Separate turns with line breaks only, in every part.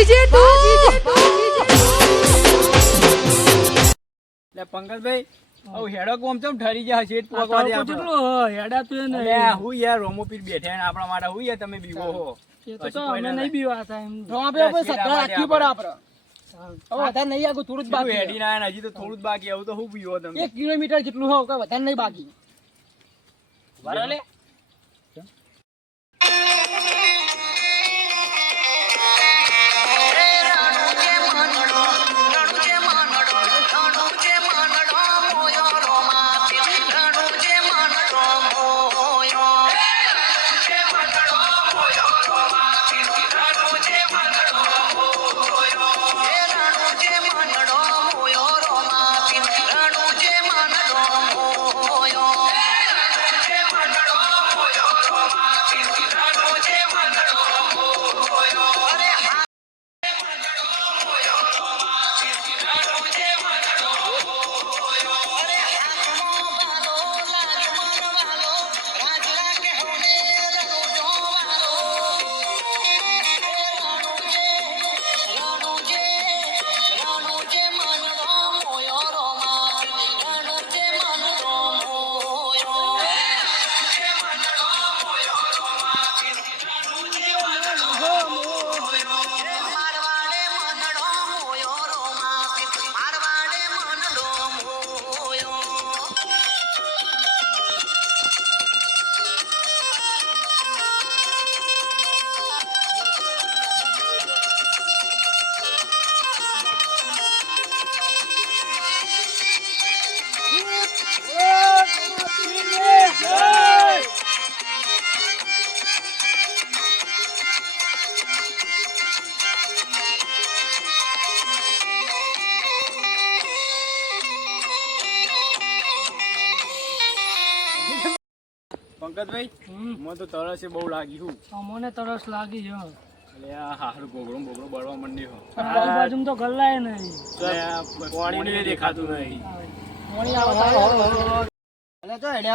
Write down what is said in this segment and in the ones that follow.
GJ તું!
લે પંકજભાઈ હવે હેડો કોમ ચમ ઠરી જા
છે?
પોકવા
કેટલો હેડા તો ને
લે હું યાર રોમોપીર બેઠા ને આપણા માટે. હું યાર તમે બીવો હો.
એ તો તો અમે નહીં
બીવા
બીવાતા એમ.
આપણે આપણે સગડા રાખી પડ આપણે. વધારે નહીં આગળ થોડું જ બાકી
હેડી ના હજી તો થોડું જ બાકી આવું તો હું બીવો તમે
એક કિલોમીટર જેટલું હોય કોઈ વધારે નહીં બાકી. બરાબર
પંકજભાઈ. મને તો તરસ બહુ લાગી હું.
મને તરસ લાગી છે.
એટલે આ હારું ગોગળો બોગળો બળવા મંડી હો
પણ તો ગલ્લાય નહીં.
પાણી દેખાતું નહીં.
તો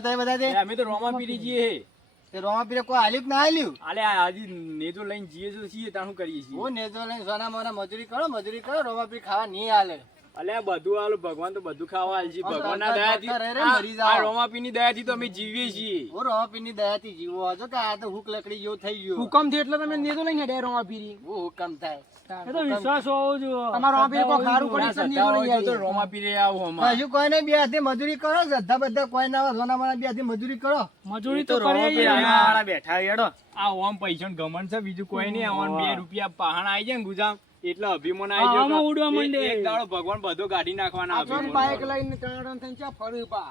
તો બધા તે
અમે તો રોમા પીરી જીએ
તે રોમા પીરે કોઈ આલ્યું કે ના આલ્યું?
આલે આજે નેજો લઈને જીએ છીએ તાણ કરીએ છીએ?
હું નેજો લઈને સોના મોના મજૂરી કરો મજૂરી કરો રોમા પીર ખાવા નહીં આલે.
અલે બધું આલો ભગવાન તો બધું ખાવા
આલજી.
ભગવાન
ના
દયાથી
રે,
આ-
મરી જાઓ.
દયાથી તો અમે જીવીએ છીએ.
ઓ રોમા પીરની દયાથી જીવો. હતો કે આ તો હુક લકડી જેવું થઈ ગયું.
હુકમથી એટલે તમે નેજો લઈને હેડ્યા રોમા પીરી
ઓ હુકમ થાય.
એ તો વિશ્વાસ હોવો જો
તમારો આ પેલો કોઈ ખારું કરી
શ્રદ્ધા હોય તો તો રોમાપીરે આવો હમણાં.
હજુ કોઈ નહીં બે હાથે મજૂરી કરો જદ્ધા બધા કોઈ ના સોના માના બે હાથે મજૂરી કરો?
મજૂરી
તો
કરીએ યાર.
બેઠા હેડો. આ ઓમ પૈસા ગમન છે બીજું કોઈ નહીં. આવવાનું બે રૂપિયા પહાણ આવી જાય ને ગુજામ એટલે અભિમાન આવી
ગયો આમાં ઉડવા માંડે.
એક- દાડો ભગવાન બધો કાઢી નાખવાના
આપણ
બાઇક
બાઈક લઈને ટણ થઈને ચા ફરી પા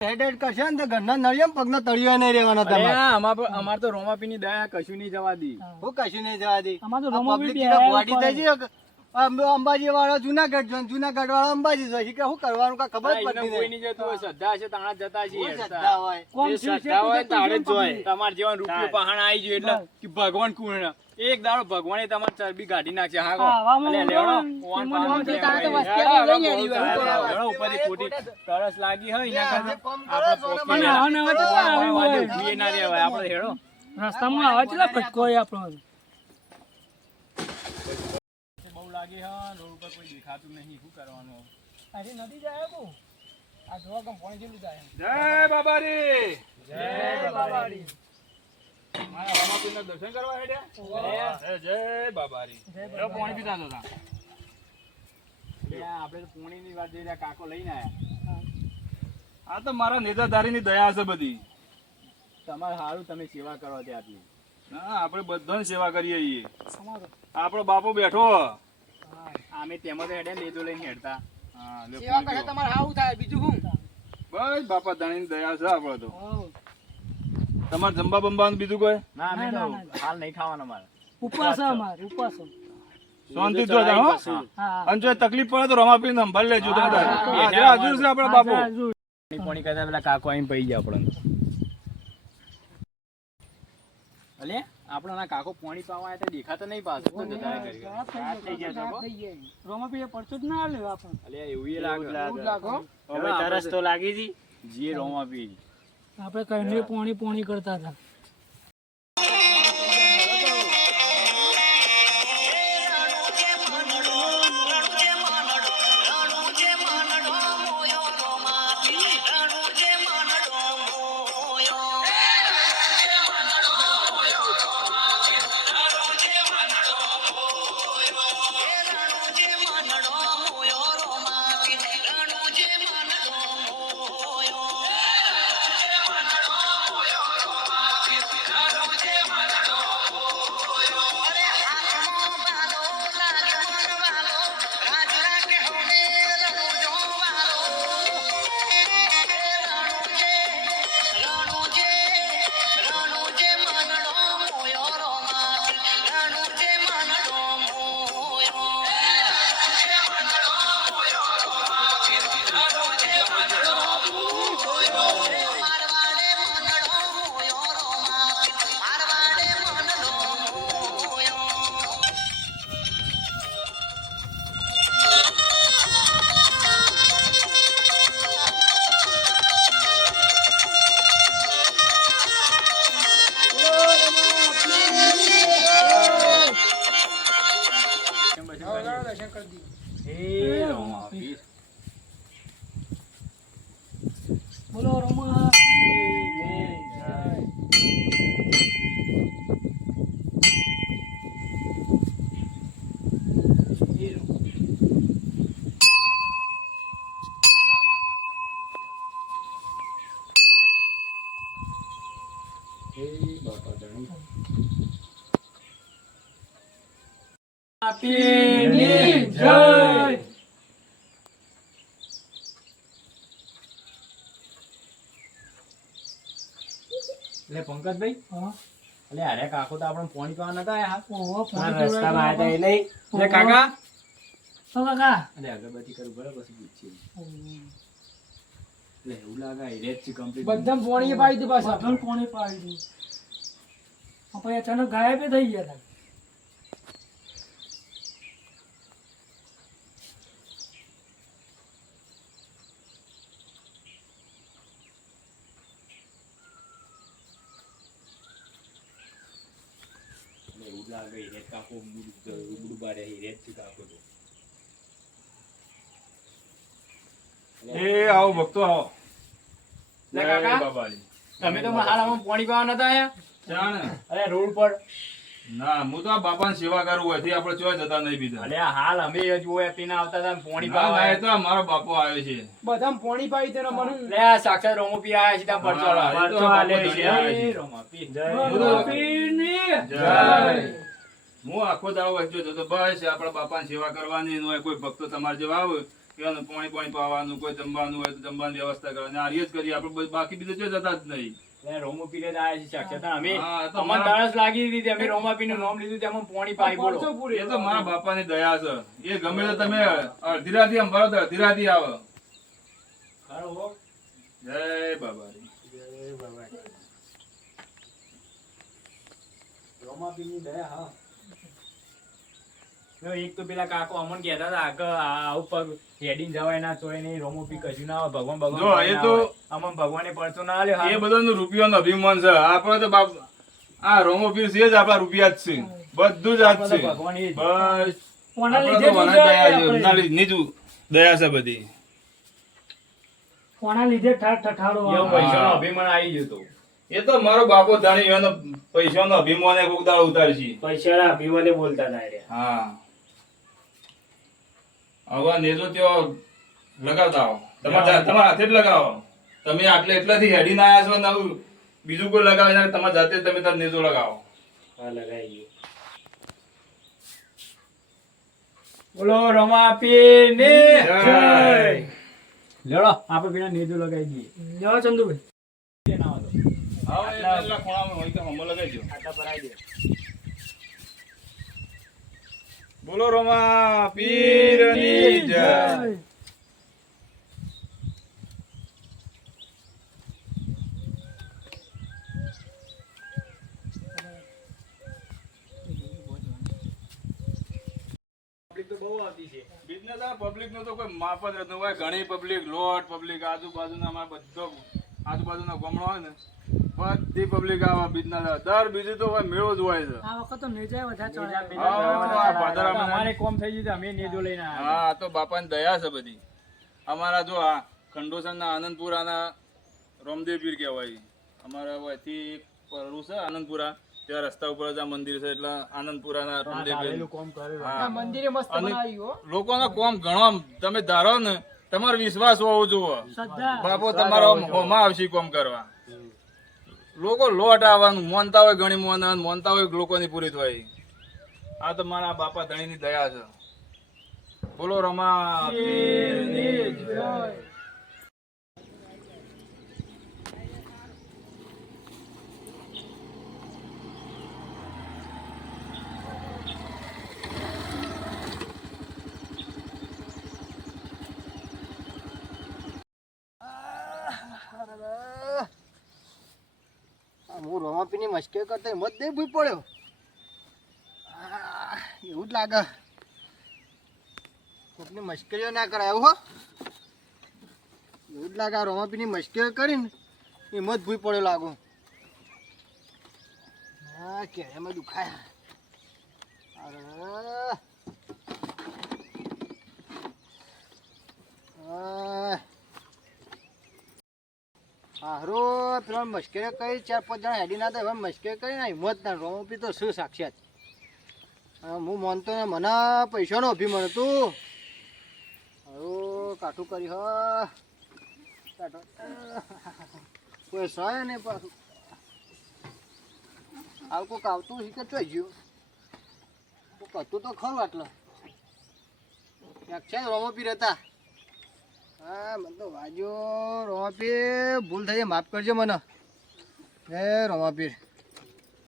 હેડેડ હેડ કરશે ને ઘરના નળિયમ પગના તળિયા નહીં રહેવાના
તમે અમાર અમાર તો રોમાપીની દયા કશું નહીં જવા દી.
હું કશું નહીં જવા દી.
અમાર તો
રોમાપી
રોમો
public
બી
કીધા
બે
ગોડી
ઉપર.
થઈ ગઈ અંબાજી વાળો જુનાગઢ જો જુનાગઢ વાળો અંબાજી જોઈ કે શું કરવાનું કા ખબર પડતી
કોઈ
નહીં
જતું હોય શ્રદ્ધા છે તાણા જતા છીએ
શ્રદ્ધા હોય.
છે
શ્રદ્ધા હોય તાણે જોય. તમાર જેવા રૂપિયો પહાણ આવી ગયો એટલે કે ભગવાન કુણ એક દાડો ભગવાને તમારી ચરબી કાઢી નાખશે હા ઉપરથી ખોટી તરસ લાગી હોય આપણે ના રહેવાય, આપણે હેડો.
રસ્તામાં આવે છે ફટકો આપણો
બહુ લાગે હા રોડ ઉપર કોઈ દેખાતું નહીં શું કરવાનું?
અરે નદી જાય કો
આ જોવા કમ પાણી જેટલું જાય
જય બાબારી!
જય બાબારી.
મારા રામાપીરના દર્શન કરવા હેડ્યા? જય જય બાબારી.
જય
પાણી પીતા હતા આપણે તો પોણીની વાત જઈ રહ્યા કાકો લઈને આયા.
આ તો મારા નેતાધારીની દયા છે બધી.
તમારે સારું તમે સેવા કરો ત્યાંથી
ના આપણે બધાની સેવા કરીએ છીએ. આપણો બાપો બેઠો.
અમે તેમાં તો હેડે લેજો લઈને હેડતા.
સેવા કરે. તમારે આવું થાય બીજું શું?
બસ બાપા ધણી દયા છે આપડે તો. તમારે જંબા બમવાનું બીજું કોઈ?
ના અમે. હાલ નહીં ખાવાના મારે
ઉપવાસ અમારે ઉપવાસ
શાંતિ જો
જાઓ
અને જો તકલીફ પડે તો રમાપીર ને સંભાળી લેજો. હાજરા છે આપણા બાપુ.
પાણી પાણી કરતા પેલા કાકો આવીને પઈ જાય આપણને. અલે? આપણા કાકો પાણી પાવા હતા દેખાતા નહીં પાછું તો જતા રહ્યા થઈ ગયા રોમા પીએ
થઈ
પરચો જ ના લેવા પણ
અલે એવું એ લાગે.
લાગો.
હવે તરસ તો લાગી હતી જીએ રોમા પી
આપણે કઈને પોણી પોણી કરતા હતા. બોલો રમા
આપીની જય એટલે પંકજભાઈ? એટલે અરે કાકો તો આપણે ફોન કરવા નતા આયા રસ્તામાં આયા તા એ એટલે કાકા?
તો કાકા?
એટલે અગરબત્તી કરું બરાબર પછી પૂછીએ. એટલે એવું લાગે છે complete.
બધા પોણી પાઈ દે પાછા.
સાધન કોણે પાડી દીધું. પછી અચાનક ગાયબ થઈ ગયા હતા.
લાગે હિરેજ કાકો ઉબડું બારે છે કાકો તો
એ આવો ભક્તો આવો.
તમે તો હાલ પાણી પાવા નતા આયા અરે રોડ પર.
ના હું તો આ બાપાની સેવા કરું આપણે ચોય જતા નહીં બીજા
હાલ અમે જોયા પીને આવતા હતા પોણી પાવા
એ તો મારો બાપો આવ્યો છે.
બધા પોણી પાઈ દે ને
લે આ સાક્ષાત રોમોપી આયા છે ત્યાં પરચો
હા, તો
છે.
જય. આખો દાવો વચ્ચે જતો બસ આપણા બાપાની સેવા કરવાની હોય કોઈ ભક્તો તમારે જેવા આવે એવાનું પાણી પાણી પાવાનું કોઈ જમવાનું હોય તો જમવાની વ્યવસ્થા કરવાની. આ રીત કરી આપણે બાકી બીજું જતા જ નહીં.
લે રોમોપી ને છે સાક્ષાત અમે
હા, એ તો
અમને તરસ લાગી હતી અમે રોમાપીનું નામ લીધું ત્યાં પોણી પાઈ બોલો.
એ તો મારા બાપાની દયા છે. એ ગમે તો તમે અડધી રાતી તો અડધી રાતી આવે. જય
રોમાપીરની દયા, હા. જો એક તો પેલા કાકો અમન કહેતા હતા કે આ આવું પગ હેડીને જવાય ના ચોય નહીં રોમોપી કશું ના આવે ભગવાન ભગવાન
જો, એ તો-
અમન ભગવાને પડતો ના લે
એ. બધાનું રૂપિયાનો અભિમાન છે. આપણે તો બાપ આ રોમો પી છે જ આપણા રૂપિયા જ છે. બધું જ આ છે.
ભગવાન એ
બસ.
કોના લીધે
દયા છે.
આપણે.
લીધે ની દયા છે બધી.
કોના લીધે ઠાઠ ઠઠાડો
એવું. પૈસાનો અભિમાન આવી જતો.
એ તો મારો બાપો જાણી એનો પૈસાનો અભિમાન એક ઉદાળ પૈસા
પૈસાના અભિમાને બોલતા ના રે
હા. હવે નેજો ત્યો લગાવતા આવો. તમારા તમારા હાથે જ લગાવો. તમે આટલે એટલાથી હેડીને આયા છો ને આવું બીજું કોઈ લગાવે ત્યારે તમારા જાતે તમે તાર નેજો લગાવો.
હા લગાઈ બોલો રમાપી ને
જય.
લેડો આપણે પેલા નેજો લગાવી દઈએ.
લ્યો ચંદુભાઈ.
આવો એટલા ખૂણામાં હોય તો હમો લગાવી દો
આટલા ભરાઈ આવી
બોલો રોમા પીરની જય
પબ્લિક તો બહુ આવતી છે.
બિઝનેસ આ પબ્લિક નો તો કોઈ માપ જ રહેતું હોય ઘણી પબ્લિક લોટ પબ્લિક આજુબાજુના અમારા બધો આજુબાજુના ગમણો હોય ને બધી પબ્લિક આવે બિઝનેસ દર બીજું તો ભાઈ મેળો જ હોય છે.
આ વખત તો નેજાય વધારે
ભાદરવામાં
અમારે કોમ થઈ ગયું અમે નેજો લઈને
હા આ તો બાપાની દયા છે બધી. અમારા જો આ ખંડોસરના આનંદપુરાના રોમદેવ પીર કહેવાય. અમારા અહીંથી પરુ છે આનંદપુરા. ત્યાં રસ્તા ઉપર જ આ મંદિર છે એટલે આનંદપુરાના રોમદેવ પીર
ધારેલું કોમ કરેલું
હા.
મંદિરે મસ્ત બનાવ્યું હો.
લોકોનો કોમ ઘણો તમે ધારો ને તમારો વિશ્વાસ હોવો જોવો બાપો તમારો હોમાં આવશે કોમ કરવા. લોકો લોટ આવવાનું, મોનતા હોય ઘણી મોનવાનું મોનતા હોય લોકોની પૂરી થાય. આ તો મારા બાપા ધણીની દયા છે. બોલો રમા. પીરની
પીની મશ્કે કરતા હિંમત નહીં ભૂઈ પડ્યો. એવું જ લાગે. કોકની મશ્કરીઓ ના કરાય, એવું હો. એવું જ લાગે, આ રોમાપીની મશ્કરીઓ કરીને હિંમત ભૂઈ પડ્યો લાગુ. હા કે એમાં દુખાય અરે. હારું પેલા મશ્કરે કઈ ચાર પાંચ જણા હેડી ના હવે મશ્કરે કરી ના હિંમત ના રોમપી તો શું સાક્ષાત. હા, માનતો ને મને પૈસાનો અભિમાન હતું. હારું કાઠું કરી હ. કોઈ સહાય નહીં પાછું. આવું કોઈક આવતું શીખે ચોઈ ગયું? કોઈક હતું તો ખરું આટલું. ક્યાંક છે રોમપીર હતા. હા મને તો વાજો રોમાપીર ભૂલ થઈ છે માફ કરજો મને. હે રોમાપીર.